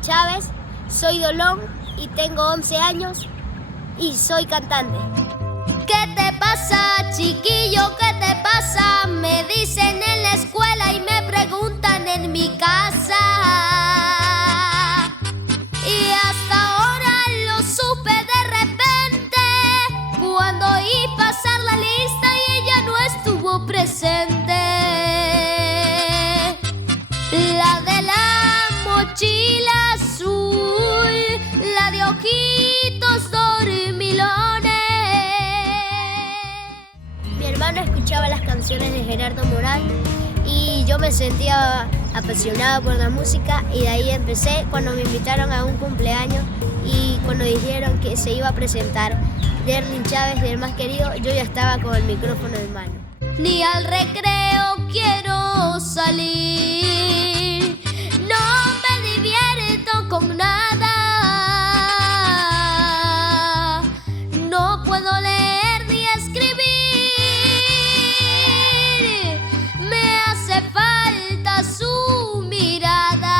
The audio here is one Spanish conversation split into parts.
Derlin Chávez, soy Dolón y tengo 11 años y soy cantante. ¿Qué te pasa, chiquillo? ¿Qué te pasa? Me dicen en la escuela y me preguntan en mi casa. Y hasta ahora lo supe de repente, cuando oí pasar la lista y ella no estuvo presente. La de la mochila azul, la de ojitos dormilones. Mi hermano escuchaba las canciones de Gerardo Morán y yo me sentía apasionada por la música, y de ahí empecé cuando me invitaron a un cumpleaños y cuando dijeron que se iba a presentar Derlin Chávez, del más querido, yo ya estaba con el micrófono en mano. Ni al recreo quiero salir, no me divierto con nada, no puedo leer ni escribir, me hace falta su mirada.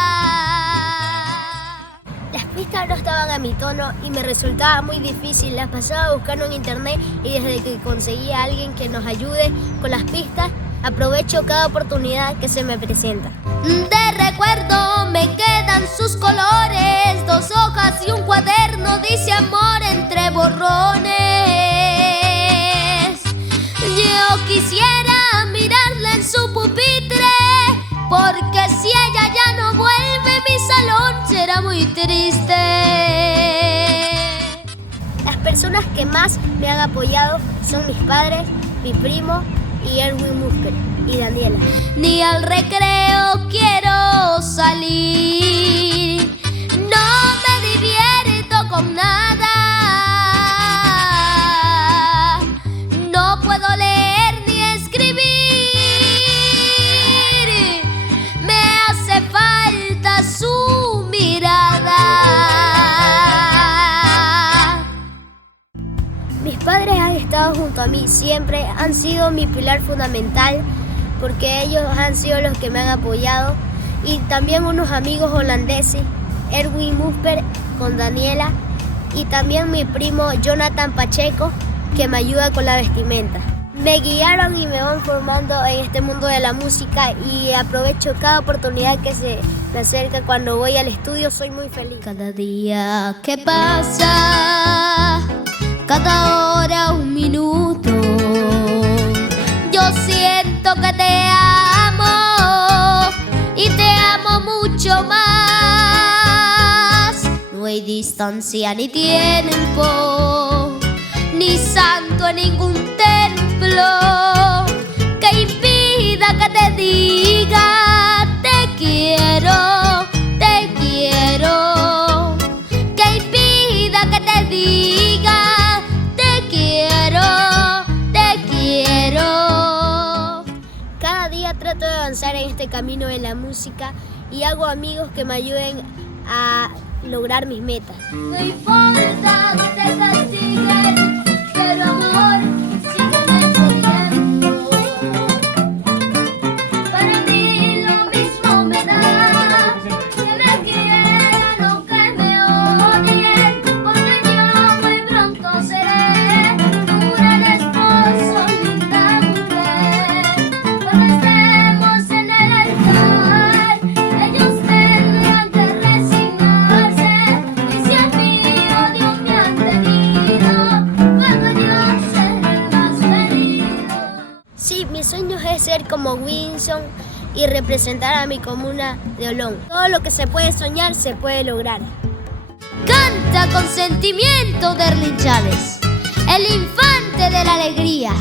Las pistas no estaban a mi tono y me resultaba muy difícil, las pasaba buscando en internet, y desde que conseguí a alguien que nos ayude con las pistas, aprovecho cada oportunidad que se me presenta. De recuerdo me quedan sus colores, 2 hojas y un cuaderno, dice amor entre borrones. Yo quisiera mirarla en su pupitre, porque si ella ya no vuelve, mi salón será muy triste. Las personas que más me han apoyado son mis padres, mi primo y Erwin Musper y Daniela. Ni al recreo quiero salir, no me divierto con nada, no puedo leer ni escribir, me hace falta su mirada. Mis padres han estado junto a mí siempre, han sido mi pilar fundamental, porque ellos han sido los que me han apoyado, y también unos amigos holandeses, Erwin Musper con Daniela, y también mi primo Jonathan Pacheco, que me ayuda con la vestimenta. Me guiaron y me van formando en este mundo de la música, y aprovecho cada oportunidad que se me acerca. Cuando voy al estudio soy muy feliz. Cada día que pasa, cada hora un minuto, yo siento que te amo y te amo mucho más. No hay distancia ni tiempo, ni santo en ningún templo que impida que te diga te quiero, te quiero, que impida que te diga te quiero, te quiero. Cada día trato de avanzar en este camino de la música y hago amigos que me ayuden a lograr mis metas. No importa que te castiguen, pero amor, sígueme queriendo. Para mí lo mismo me da que me quieran o que me odien, porque yo muy pronto seré tu gran esposo, linda mujer. Cuando estemos en el altar, ellos tendrán que resignarse, y si al mío Dios me han tenido, cuando yo seré el más feliz. Sí, mi sueño es ser como Wilson y representar a mi comuna de Olón. Todo lo que se puede soñar se puede lograr. Canta con sentimiento, Derlin Chávez, el infante de la alegría,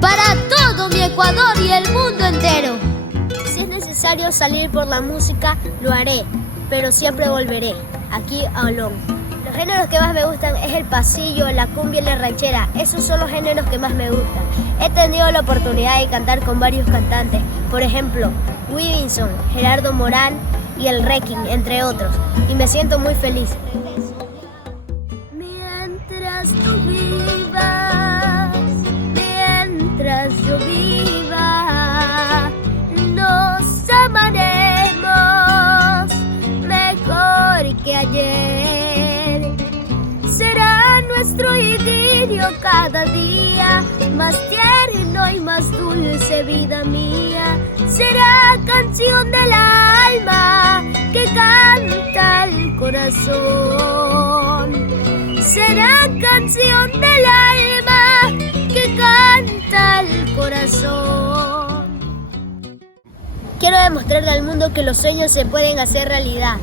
para todo mi Ecuador y el mundo entero. Si es necesario salir por la música, lo haré, pero siempre volveré aquí a Olón. Los géneros que más me gustan es el pasillo, la cumbia y la ranchera. Esos son los géneros que más me gustan. He tenido la oportunidad de cantar con varios cantantes, por ejemplo, Wilson, Gerardo Morán y el Requiem, entre otros, y me siento muy feliz. Mientras tú vivas, mientras yo viva, nos amaremos mejor martirio cada día, más tierno y más dulce, vida mía. Será canción del alma que canta el corazón. Será canción del alma que canta el corazón. Quiero demostrarle al mundo que los sueños se pueden hacer realidad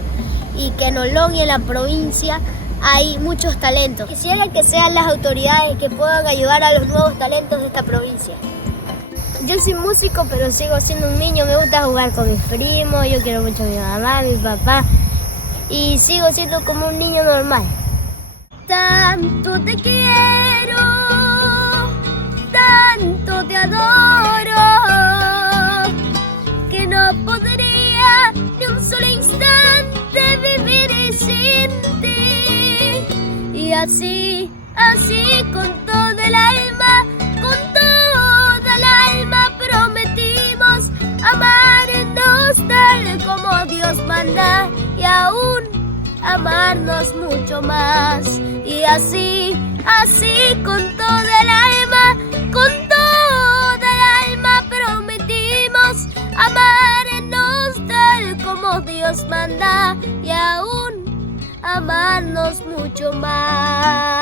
y que en Olón y en la provincia hay muchos talentos. Quisiera que sean las autoridades que puedan ayudar a los nuevos talentos de esta provincia. Yo soy músico, pero sigo siendo un niño. Me gusta jugar con mis primos, yo quiero mucho a mi mamá, a mi papá y sigo siendo como un niño normal. Tanto te quiero, tanto te adoro, que no podría ni un solo instante vivir sin ti. Y así con todo el alma, prometimos amarnos tal como Dios manda y aún amarnos mucho más. Y así con todo el alma, prometimos amarnos tal como Dios manda y aún amarnos mucho más.